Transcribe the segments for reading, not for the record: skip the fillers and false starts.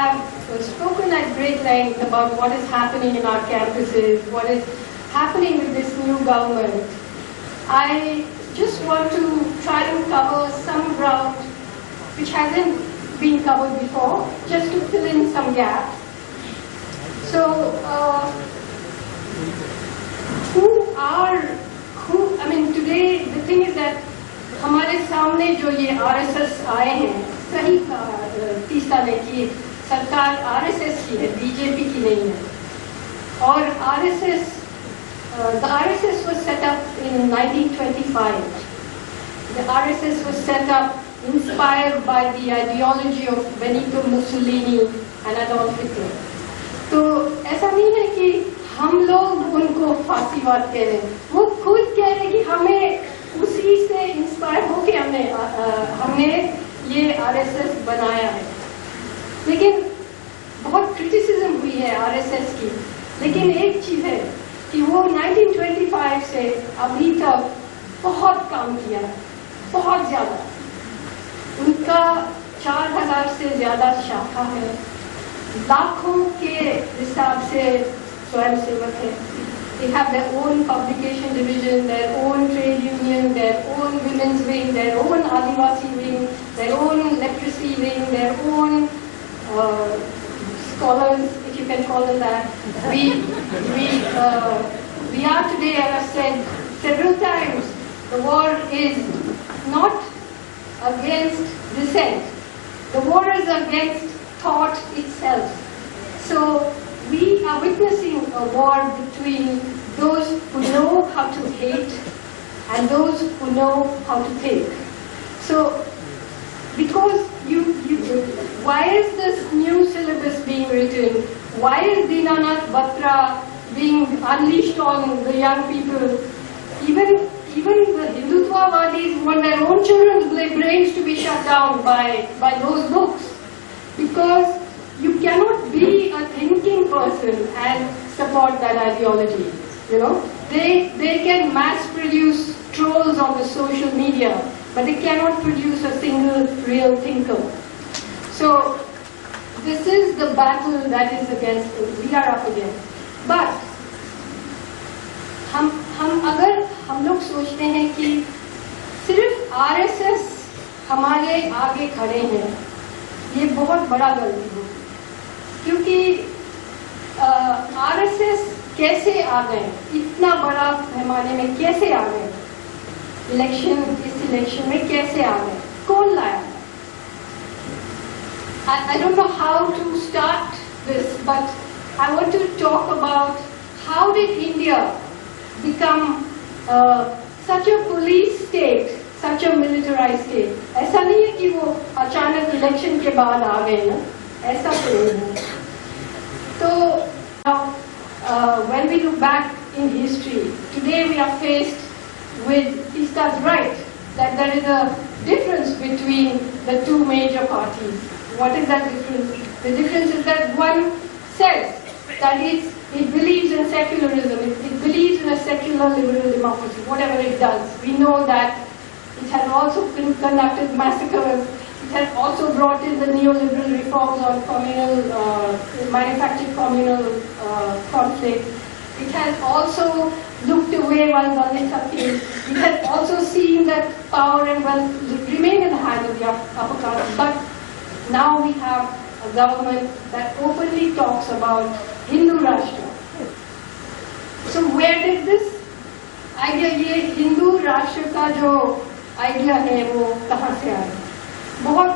have spoken at great length about what is happening in our campuses, what is happening with this new government. I just want to try to cover some ground which hasn't been covered before, just to fill in some gaps. So, today the thing is that हमारे सामने जो ये RSS आए हैं, सही तीसरा ने कि सरकार RSS की है, बीजेपी की नहीं है. और the RSS was set up in 1925. The RSS was set up inspired by the ideology of Benito Mussolini and Adolf Hitler. तो ऐसा नहीं है कि हम लोग उनको फासीवाद कह रहे हैं, वो खुद कह रहे हैं कि हमें उसी से इंस्पायर होके हमने ये RSS बनाया है. लेकिन बहुत क्रिटिसिज्म हुई है RSS की, लेकिन एक चीज है कि वो 1925 से अभी तक बहुत काम किया, बहुत ज्यादा. उनका 4000 से ज्यादा शाखा है, लाखों के हिसाब से स्वयंसेवक है. They have their own publication division, their own trade union, their own women's wing, their own Adivasi wing, their own leprosy wing, their own scholars, if you can call them that. We are today, as I've said several times, the war is not against dissent. The war is against thought itself. So we are witnessing a war between those who know how to hate and those who know how to think. So, because why is this new syllabus being written? Why is Dinanath Batra being unleashed on the young people? Even the Hindutva-vadis want their own children's brains to be shut down by those books. Because you cannot be a thinking person and support that ideology. You know, they can mass produce trolls on the social media, but they cannot produce a single real thinker. So this is the battle that is we are up against. But अगर हम लोग सोचते हैं कि सिर्फ RSS हमारे आगे खड़े हैं, ये बहुत बड़ा गलती है. क्योंकि RSS कैसे आ गए, इतना बड़ा पैमाने में कैसे आ गए, इस इलेक्शन में कैसे आ गए, कौन लाया? I don't know how to start this, but I want to talk about how did India become such a police state, such a militarized state. ऐसा नहीं है कि वो अचानक इलेक्शन के बाद आ गए ना, ऐसा तो नहीं है. So now, when we look back in history, today we are faced with, Tista's right, that there is a difference between the two major parties. What is that difference? The difference is that one says that it believes in secularism, it believes in a secular liberal democracy, whatever it does. We know that it has also conducted massacres, it has also brought in the neoliberal reforms on communal, manufactured communal conflict. It has also looked away while Dalits came. It has also seen that power and wealth remain in the hands of the upper class. But now we have a government that openly talks about Hindu Rashtra. So where did this idea, ये हिंदू राष्ट्र का जो idea है वो कहाँ से आया? बहुत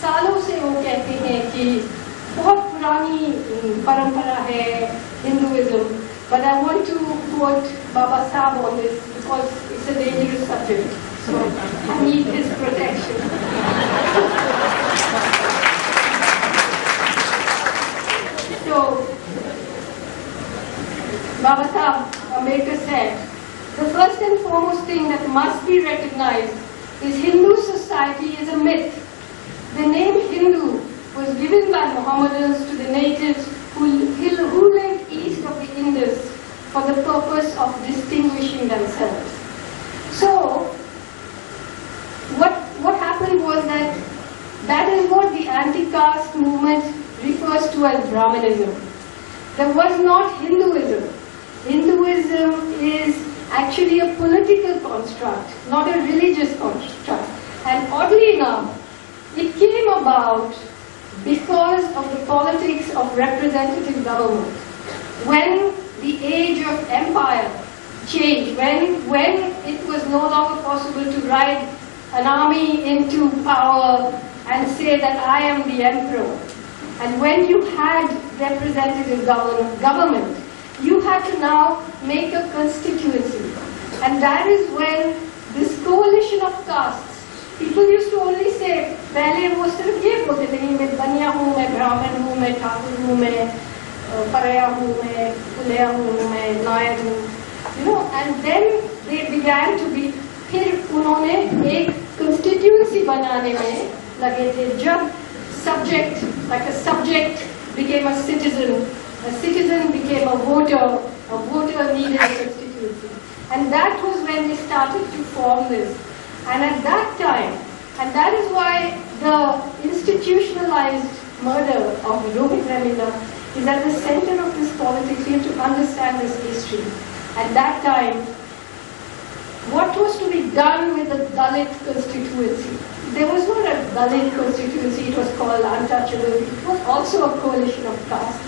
सालों से वो कहते हैं कि बहुत पुरानी परंपरा है Hinduism. But I want to quote Baba Sahib on this because it's a dangerous subject. So I need his protection. So Baba Sahib Ambedkar said, the first and foremost thing that must be recognized is Hindu society is a myth. The name Hindu was given by Mohammedans to the natives who lived east of the Indus for the purpose of distinguishing themselves. So, what happened was that is what what the anti-caste movement refers to as Brahmanism. There was not Hinduism. Hinduism is actually a political construct, not a religious construct. And oddly enough, it came about because of the politics of representative government. When the age of empire changed, when it was no longer possible to ride an army into power and say that I am the emperor, and when you had representative government, you had to now make a constituency. And that is when this coalition of castes, people used to only say, पहले वो सिर्फ ये बोलते थे कि मैं बनिया हूँ, मैं ब्राह्मण हूँ, मैं ठाकुर हूँ, मैं परया हूँ, मैं पुलिया हूँ, मैं नायर हूँ, you know, and then they began to be, फिर उन्होंने एक constituency बनाने में लगे थे, जब subject, like a subject became a citizen became a voter needed a constituency. And that was when they started to form this. And at that time, and that is why the institutionalized murder of Rohit Remina is at the center of this politics. You have to understand this history. At that time, what was to be done with the Dalit constituency? There was not a Dalit constituency, it was called untouchable. It was also a coalition of castes.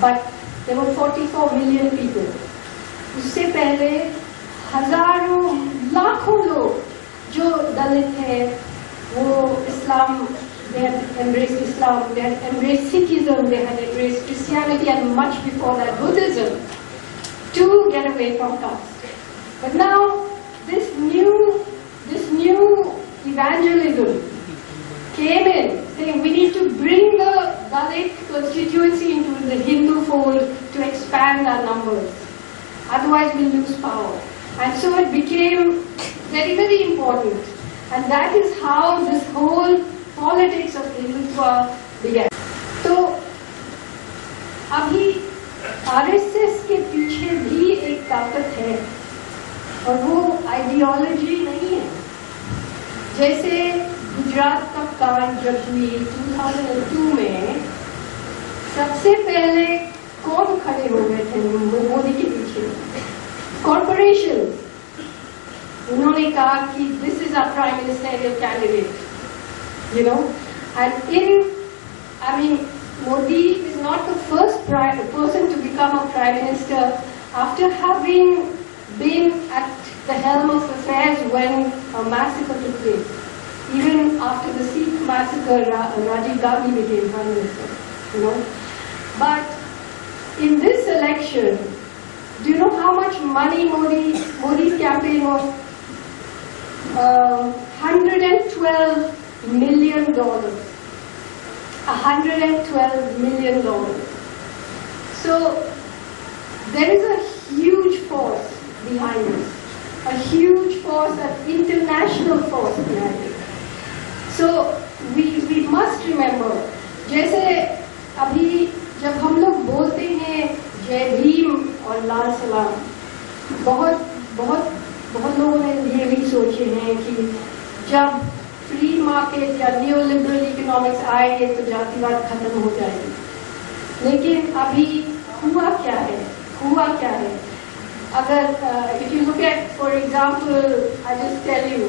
But there were 44 million people. उससे पहले हजारों लाखों लोग जो दलित हैं, वो Islam, they had embraced Islam, they had embraced Sikhism, they had embraced Christianity, and much before that Buddhism, to get away from caste. But now this new evangelism came in, saying we need to bring the Dalit constituency into the Hindu fold to expand our numbers. Otherwise we'll lose power. And so it became very, very important. And that is how this whole politics of Hindutva began. So, अभी RSS के पीछे भी एक ताकत है, और वो ideology नहीं है. जैसे गुजरात का कांड जब हुई 2002 में, सबसे पहले कौन खड़े हो गए थे मोदी के पीछे? कॉर्पोरेशन. उन्होंने कहा कि this is our prime ministerial candidate, you know, and I mean, Modi is not the first person to become a prime minister after having been at the helm of affairs when a massacre took place. Even after the Sikh massacre, Rajiv Gandhi became prime minister, you know. But in this election, do you know how much money Modi's campaign was? $112 million. $112 million. So there is a huge force behind this, a huge force, an international force behind it. So we must remember, जैसे अभी जब हम लोग बोलते हैं जय भीम और लाल सलाम, बहुत लोगों ने ये भी सोचे हैं कि जब फ्री मार्केट या न्यू लिबरल इकोनॉमिक्स आएंगे तो जातिवाद खत्म हो जाएगी. लेकिन अभी हुआ क्या है? अगर if you look at, for example, I just tell you,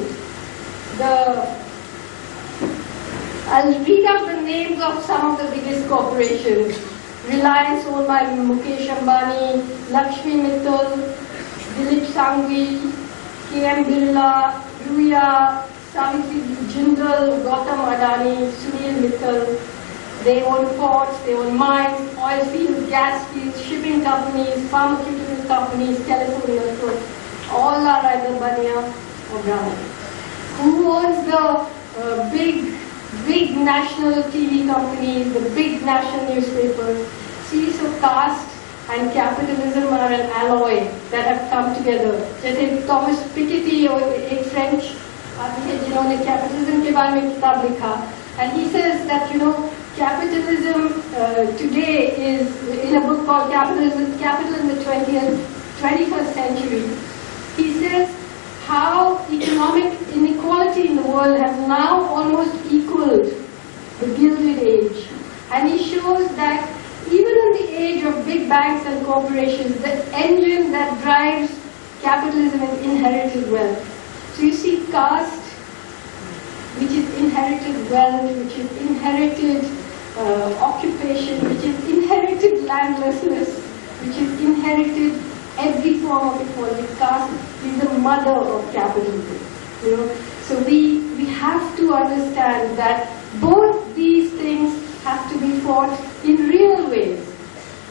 I'll read out the names of some of the biggest corporations. Reliance owned by Mukesh Ambani, Lakshmi Mittal, Dilip Sangvi, K.M. Birla, Ruya, Savitri Jindal, Gautam Adani, Sunil Mittal. They own ports, they own mines, oil fields, gas fields, shipping companies, pharmaceutical companies, telephone networks. All are either Baniya or Brahmin. Who owns the big national TV companies, the big national newspapers? See, so caste and capitalism are an alloy that have come together. जैसे Thomas Piketty और एक French आदमी है जिन्होंने capitalism के बारे में किताब लिखा, and he says that, you know, capitalism today is, in a book called Capital in the 21st Century, he says how economic inequality in the world has now almost equaled the Gilded Age. And he shows that even in the age of big banks and corporations, the engine that drives capitalism is inherited wealth. So you see caste, which is inherited wealth, which is inherited occupation, which is inherited landlessness, which is inherited every form of equality. Caste is the mother of capitalism. You know? So we have to understand that both these things have to be fought